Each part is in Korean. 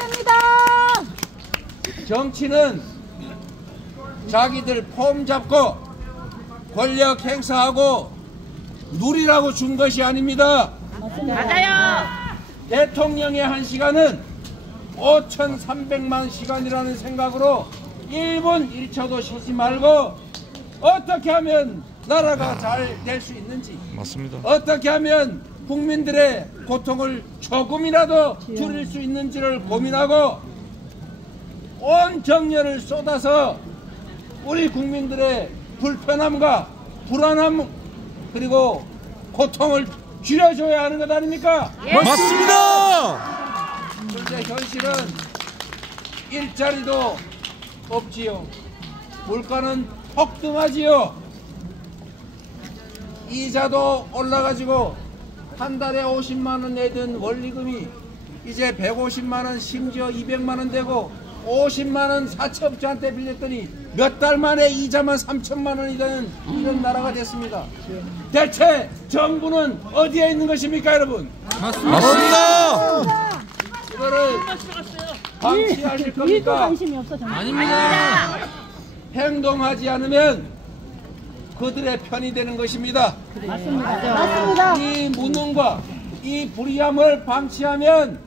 됩니다. 정치는 자기들 폼 잡고 권력 행사하고 누리라고 준 것이 아닙니다. 맞아요. 대통령의 1시간은 5,300만 시간이라는 생각으로 1분 1초도 쉬지 말고 어떻게 하면 나라가 잘 될 수 있는지, 맞습니다. 어떻게 하면 국민들의 고통을 조금이라도 줄일 수 있는지를 고민하고 온 정열을 쏟아서 우리 국민들의 불편함과 불안함 그리고 고통을 줄여줘야 하는 것 아닙니까? 맞습니다. 그런데 현실은 일자리도 없지요. 물가는 폭등하지요. 이자도 올라가지고 한 달에 50만 원 내던 원리금이 이제 150만 원, 심지어 200만 원 되고 50만 원 사채업자한테 빌렸더니 몇 달 만에 이자만 3천만 원이 되는 이런 나라가 됐습니다. 대체 정부는 어디에 있는 것입니까, 여러분? 맞습니다. 이거를 방치하실 겁니까? 관심이 없어. 아닙니다. 행동하지 않으면 그들의 편이 되는 것입니다. 맞습니다. 이 무능과 이 불의함을 방치하면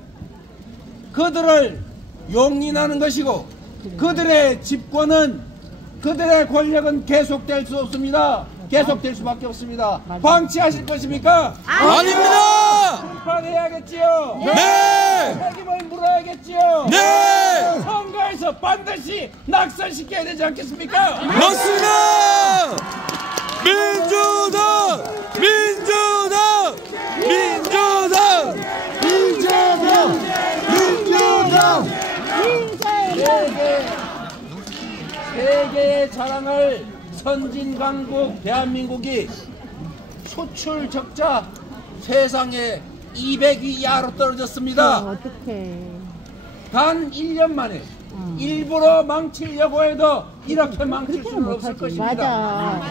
그들을 용인하는 것이고 그들의 집권은 그들의 권력은 계속될 수 없습니다. 계속될 수밖에 없습니다. 방치하실 것입니까? 아닙니다. 불판해야겠지요. 네. 책임을 물어야겠지요. 네. 선거에서 반드시 낙선시켜야 되지 않겠습니까? 맞습니다. 민주당! 민주당! 민주당! 민주당! 민주당! 세계에 자랑할 선진강국 대한민국이 수출 적자 세상에 200위 이하로 떨어졌습니다. 어떡해. 단 1년 만에 일부러 망치려고 해도 이렇게 망칠 수는 없을 것입니다.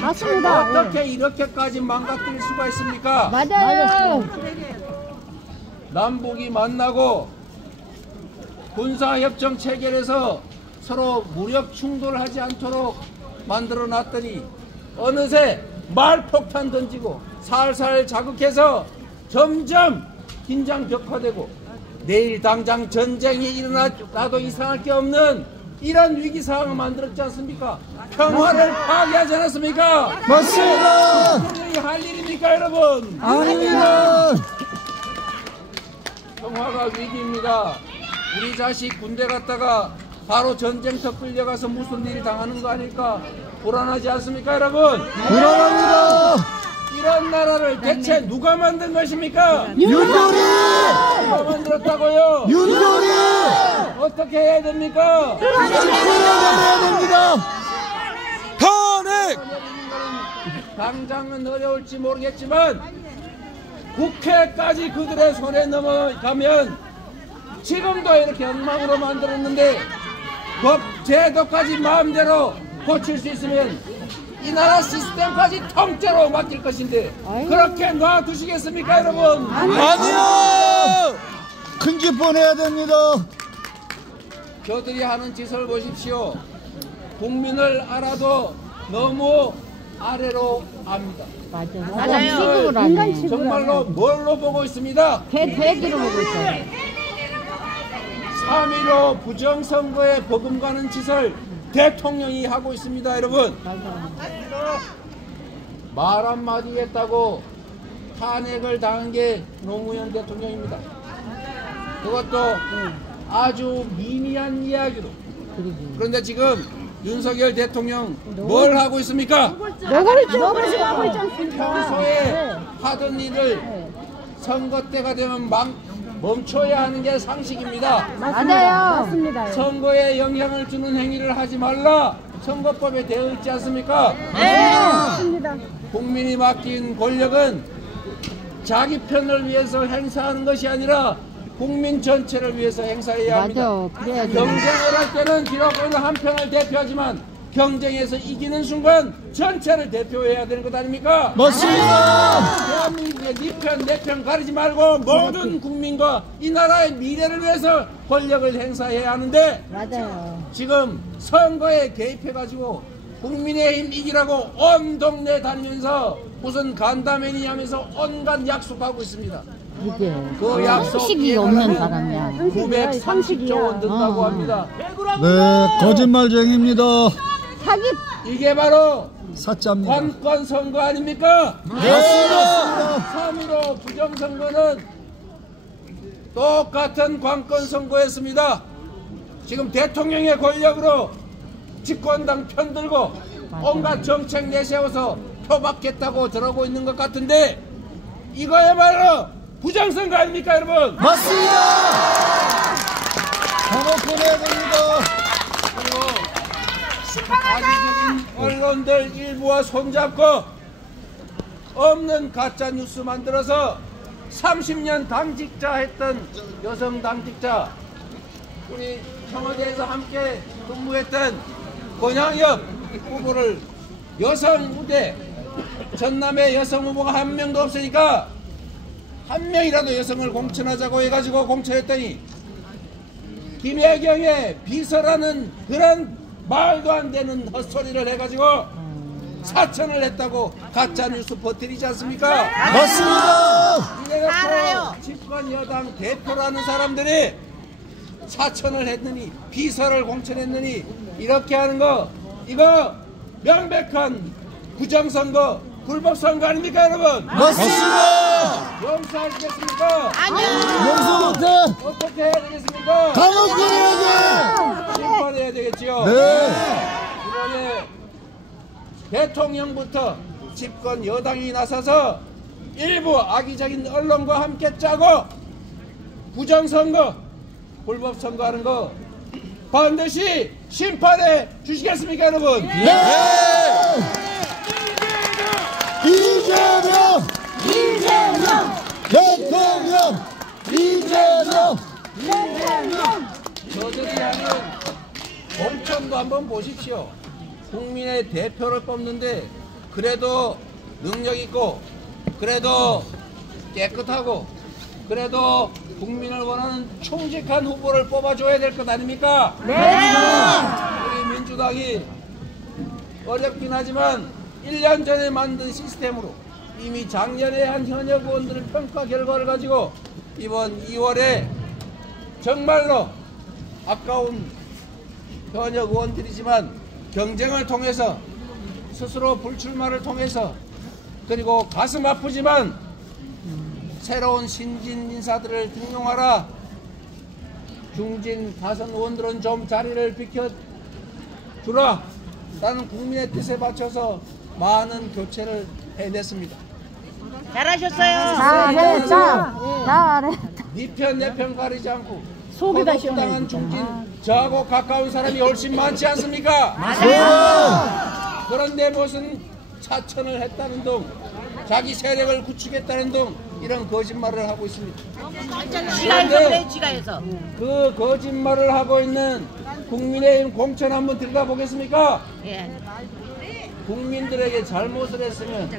맞습니다. 어떻게 이렇게까지 망가뜨릴 수가 있습니까? 맞아요. 남북이 만나고 군사협정 체결해서 서로 무력 충돌하지 않도록 만들어 놨더니 어느새 말폭탄 던지고 살살 자극해서 점점 긴장 격화되고 내일 당장 전쟁이 일어나도 이상할 게 없는 이런 위기 상황을 만들었지 않습니까? 평화를 파괴하지 않았습니까? 맞습니다. 대통령이 할 일입니까, 여러분? 아닙니다. 평화가 위기입니다. 우리 자식 군대 갔다가 바로 전쟁터 끌려가서 무슨 일이 당하는 거 아닐까 불안하지 않습니까, 여러분? 불안합니다. 이런 나라를 대체 누가 만든 것입니까? 윤석열이! 누가 만들었다고요? 윤석열이! 어떻게 해야 됩니까? 해야 됩니다. 탄핵! 당장은 어려울지 모르겠지만 국회까지 그들의 손에 넘어가면 지금도 이렇게 엉망으로 만들었는데 법 제도까지 마음대로 고칠 수 있으면 이 나라 시스템까지 통째로 맡길 것인데 그렇게 놔두시겠습니까, 여러분? 아니요! 큰 집 보내야 됩니다. 저들이 하는 짓을 보십시오. 국민을 알아도 너무 아래로 압니다. 맞아요. 인간 취급을 정말로 뭘로 보고 있습니다? 개기로 보고 있어요. 3.15 부정선거에 버금가는 짓을 대통령이 하고 있습니다, 여러분. 말 한마디 했다고 탄핵을 당한 게 노무현 대통령입니다. 그것도 아주 미미한 이야기로. 그런데 지금 윤석열 대통령 뭘 하고 있습니까? 먹을 하고 있지 않습니까? 평소에 하던 일을 선거 때가 되면 멈춰야 하는 게 상식입니다. 맞아요. 맞습니다. 선거에 영향을 주는 행위를 하지 말라. 선거법에 되어 있지 않습니까? 맞습니다. 국민이 맡긴 권력은 자기 편을 위해서 행사하는 것이 아니라 국민 전체를 위해서 행사해야 합니다. 맞아. 그래야지. 경쟁을 할 때는 비록 어느 한 편을 대표하지만 경쟁에서 이기는 순간 전체를 대표해야 되는 것 아닙니까? 맞습니다. 대한민국의 네 편, 내 편 가리지 말고 모든 국민과 이 나라의 미래를 위해서 권력을 행사해야 하는데 맞아요. 지금 선거에 개입해가지고 국민의힘 이기라고 온 동네 다니면서 무슨 간담회니 하면서 온갖 약속하고 있습니다. 이게 그 약속 상식이 없는 사람이야. 930조 원 든다고 합니다. 네, 거짓말쟁입니다. 사기. 이게 바로 사짜입니다. 관권 선거 아닙니까? 맞습니다. 3.15 부정선거는 똑같은 관권 선거였습니다. 지금 대통령의 권력으로 집권당 편들고 온갖 정책 내세워서 표박겠다고 저러고 있는 것 같은데 이거야말로 부정선거 아닙니까 여러분? 맞습니다. 번호 보내야 됩니다. 그리고 악의적인 언론들 일부와 손잡고 없는 가짜 뉴스 만들어서 30년 당직자 했던 여성 당직자 우리 청와대에서 함께 근무했던 권양엽 후보를 여성 후대 전남에 여성 후보가 한 명도 없으니까 한 명이라도 여성을 공천하자고 해가지고 공천했더니 김혜경의 비서라는 그런 말도 안 되는 헛소리를 해가지고 사천을 했다고 가짜뉴스 버티지 않습니까? 맞습니다. 이래놓고 집권 여당 대표라는 사람들이 사천을 했느니 비서를 공천했느니 이렇게 하는 거 이거 명백한 부정선거 불법선거 아닙니까 여러분? 맞습니다. 용서하시겠습니까? 용서 못해. 어떻게 해야 되겠습니까? 감옥 보내야 심판해야 되겠지요. 돼. 네. 이번에 대통령부터 집권 여당이 나서서 일부 악의적인 언론과 함께 짜고 부정선거 불법선거하는 거 반드시 심판해 주시겠습니까 여러분? 네. 이재명 대통령 이재명 저들이 하는 공천도 한번 보십시오. 국민의 대표를 뽑는데 그래도 능력 있고 그래도 깨끗하고 그래도 국민을 원하는 충직한 후보를 뽑아줘야 될 것 아닙니까? 네. 우리 민주당이 어렵긴 하지만 1년 전에 만든 시스템으로 이미 작년에 한 현역 의원들의 평가 결과를 가지고 이번 2월에 정말로 아까운 현역 의원들이지만 경쟁을 통해서 스스로 불출마를 통해서 그리고 가슴 아프지만 새로운 신진 인사들을 등용하라. 중진 다선 의원들은 좀 자리를 비켜주라. 라는 국민의 뜻에 맞춰서 많은 교체를 해냈습니다. 잘했다. 잘했다. 네 편 내 편 가리지 않고 속이 다 당한 시원해. 중진 저하고 가까운 사람이 훨씬 많지 않습니까? 그런데 무슨 사천을 했다는 등 자기 세력을 구축했다는 등 이런 거짓말을 하고 있습니다. 지가해서 그 거짓말을 하고 있는 국민의힘 공천 한번 들여다보겠습니까? 예. 국민들에게 잘못을 했으면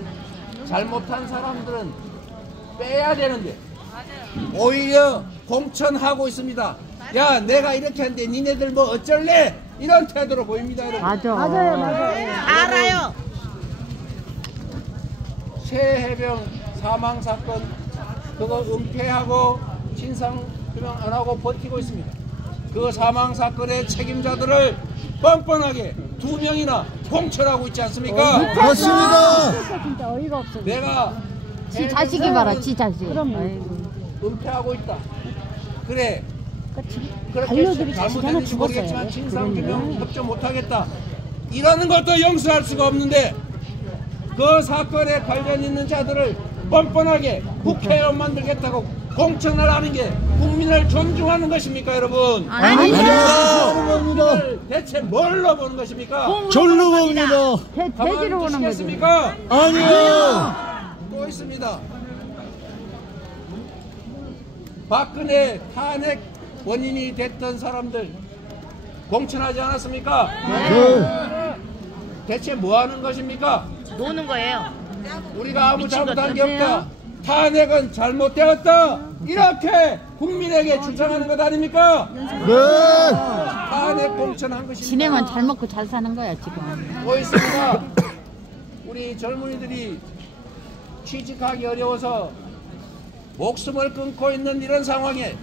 잘못한 사람들은 빼야 되는데 오히려 공천하고 있습니다. 야 내가 이렇게 하는데 니네들 뭐 어쩔래? 이런 태도로 보입니다 여러분. 맞아요. 알아요. 최해병 사망 사건 그거 은폐하고 진상규명 안 하고 버티고 있습니다. 그 사망 사건의 책임자들을 뻔뻔하게 2명이나 공천하고 있지 않습니까? 맞습니다. 진짜 어이가 없어. 내가 지 자식이 봐라, 지 자식. 그럼 은폐하고 있다. 그래. 그렇게 반려들이 잘못했는지 자식이 모르겠지만 하나 진상규명 협조 못하겠다. 이러는 것도 용서할 수가 없는데 그 사건에 관련 있는 자들을 뻔뻔하게 국회의원 만들겠다고 공천을 하는 게 국민을 존중하는 것입니까 여러분? 아닙니다. 국민을 대체 뭘로 보는 것입니까? 졸로 봅니다. 돼지로 오는 거지. 두시겠습니까? 아니요. 또 있습니다. 박근혜 탄핵 원인이 됐던 사람들 공천하지 않았습니까? 네. 대체 뭐 하는 것입니까? 노는 거예요. 우리가 아무 미친 잘못한 게 것들. 없다. 탄핵은 잘못되었다. 이렇게 국민에게 주장하는 것 아닙니까? 네. 탄핵 공천한 것입니다. 진행은 잘 먹고 잘 사는 거야 지금. 뭐 있습니까? 우리 젊은이들이 취직하기 어려워서 목숨을 끊고 있는 이런 상황에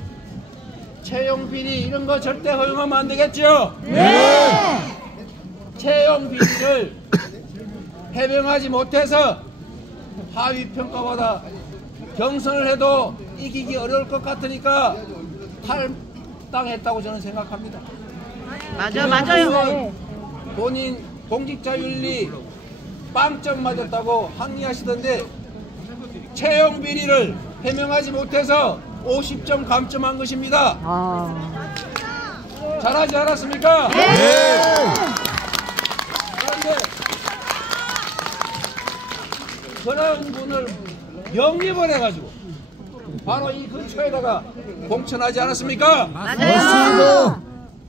채용 비리 이런 거 절대 허용하면 안 되겠죠? 네. 채용 비리를 해명하지 못해서 하위 평가받아 경선을 해도 이기기 어려울 것 같으니까 탈당했다고 저는 생각합니다. 맞아요. 본인 공직자 윤리 빵점 맞았다고 항의하시던데 채용 비리를 해명하지 못해서 50점 감점한 것입니다. 아. 잘하지 않았습니까? 네. 그런데 그런 분을 영입을 해가지고 바로 이 근처에다가 공천하지 않았습니까? 맞습니다.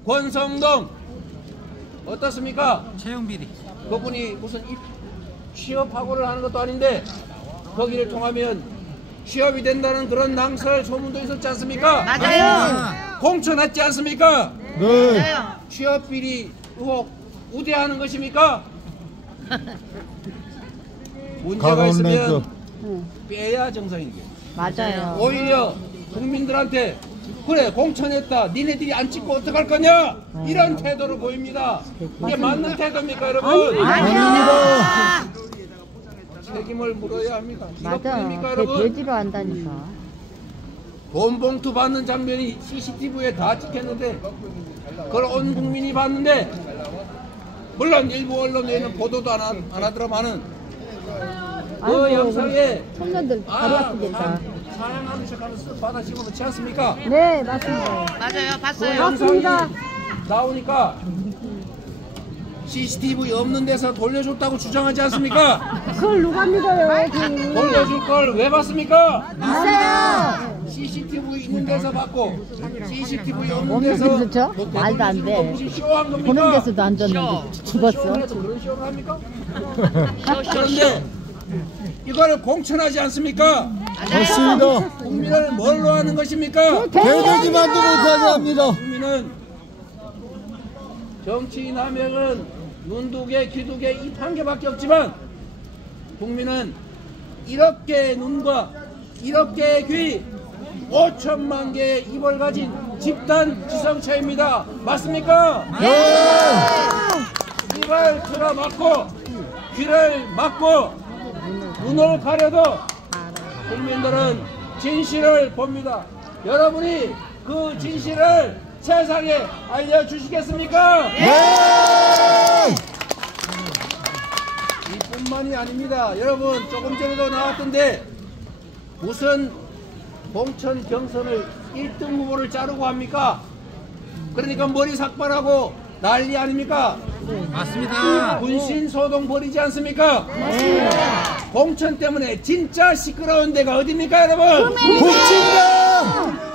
권성동 어떻습니까? 채용비리. 그분이 무슨 취업학원을 하는 것도 아닌데 거기를 통하면 취업이 된다는 그런 낭설 소문도 있었지 않습니까? 맞아요. 공천했지 않습니까? 네. 맞아요. 취업비리 의혹 우대하는 것입니까? 문제가 가까운 있으면 랭크. 빼야 정상인 거예요. 맞아요. 오히려 국민들한테 그래 공천했다 니네들이 안 찍고 어떡할 거냐 이런 태도를 보입니다. 이게 맞는 태도입니까 여러분? 아닙니다. 책임을 물어야 합니다. 맞아. 이것뿐입니까 여러분? 돼지로 한다니까. 돈 봉투 받는 장면이 CCTV에 다 찍혔는데 그걸 온 국민이 봤는데 물론 일부 언론에는 보도도 안 하더라마는 그 영상에 청년들 바로 쓰겠다. 사양하는 척하면서 받아치고 그렇지 않습니까? 네 맞습니다. 맞아요. 그 봤어요. 영상이 나오니까 CCTV 없는 데서 돌려줬다고 주장하지 않습니까? 그걸 누가 믿어요? 돌려줄 걸 왜 받습니까? 맞아요. CCTV 있는 데서 받고 CCTV 없는 없는 데서 데서 줘? 뭐 말도 안 돼. 무슨 쇼한 겁니까? 보는 데서도 안 줬는데 죽었어. 쇼를 해서 그런 쇼를 합니까? 쇼쇼쇼. 그런데 이거를 공천하지 않습니까? 맞습니다. 국민을 뭘로 하는 것입니까? 개돼지만도 못하게 합니다. 국민은 정치인 하면은 눈두개, 귀두개, 입 한 개밖에 없지만 국민은 이렇게 눈과 이렇게 귀 5천만 개의 입을 가진 집단 지성체입니다. 맞습니까? 네. 입을 틀어 막고 귀를 막고 눈을 가려도 국민들은 진실을 봅니다. 여러분이 그 진실을 세상에 알려주시겠습니까? 네. 이뿐만이 아닙니다. 여러분 조금 전에도 나왔던데 무슨 공천 경선을 1등 후보를 자르고 합니까? 그러니까 머리 삭발하고 난리 아닙니까? 맞습니다. 군신 소동 벌이지 않습니까? 공천 때문에 진짜 시끄러운 데가 어딥니까 여러분? 국진당.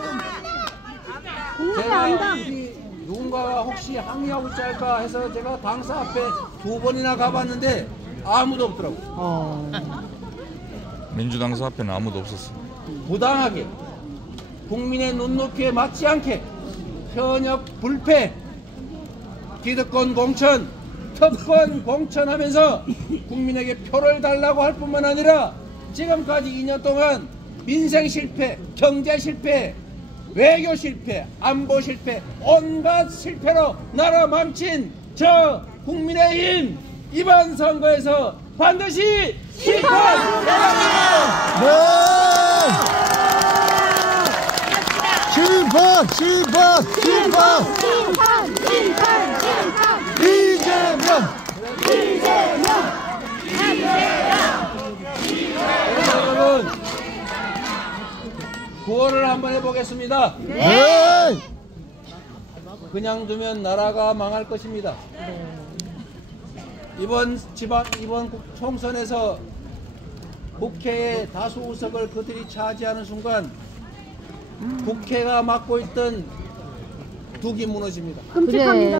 제가 우리 누군가가 혹시 항의하고 있지 않을까 해서 제가 당사 앞에 2번이나 가봤는데 아무도 없더라고요. 민주당사 앞에는 아무도 없었어. 부당하게 국민의 눈높이에 맞지 않게 현역 불패 기득권 공천 특권 공천하면서 국민에게 표를 달라고 할 뿐만 아니라 지금까지 2년 동안 민생 실패, 경제 실패, 외교 실패, 안보 실패, 온갖 실패로 나라 망친 저 국민의힘 이번 선거에서 반드시 심판해야 네. 심판, 심판, 심판. 이재명. 여러분 구호를 한번 해보겠습니다. 네. 그냥 두면 나라가 망할 것입니다. 이번 총선에서 국회의 다수 의석을 그들이 차지하는 순간 국회가 맡고 있던 둑이 무너집니다. 끔찍합니다.